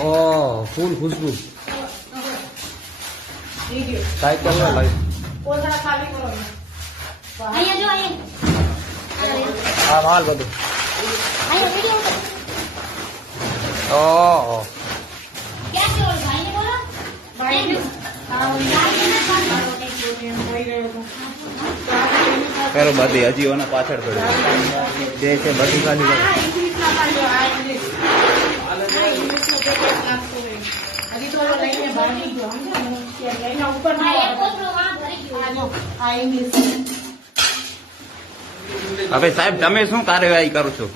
ઓહ ફૂલ ખુશ્બુ cycle ને લાવી હા માલ બધું ઓહ પેલો બધી હજી ઓને પાછળ પડ્યો જે છે બધી ખાલી હવે સાહેબ તમે શું કાર્યવાહી કરો છો?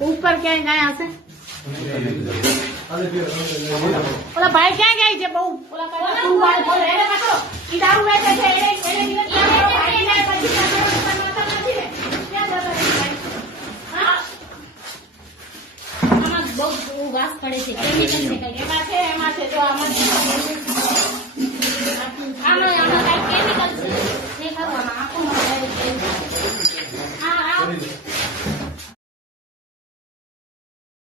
ઉપર ક્યાં ગયા હશે? ઓલા ભાઈ ક્યાં ગયા છે? બહુ ઓલા ઈ દારૂ વેચે છે બહુ વાસ પડે છે. એમાં છે જો આમાં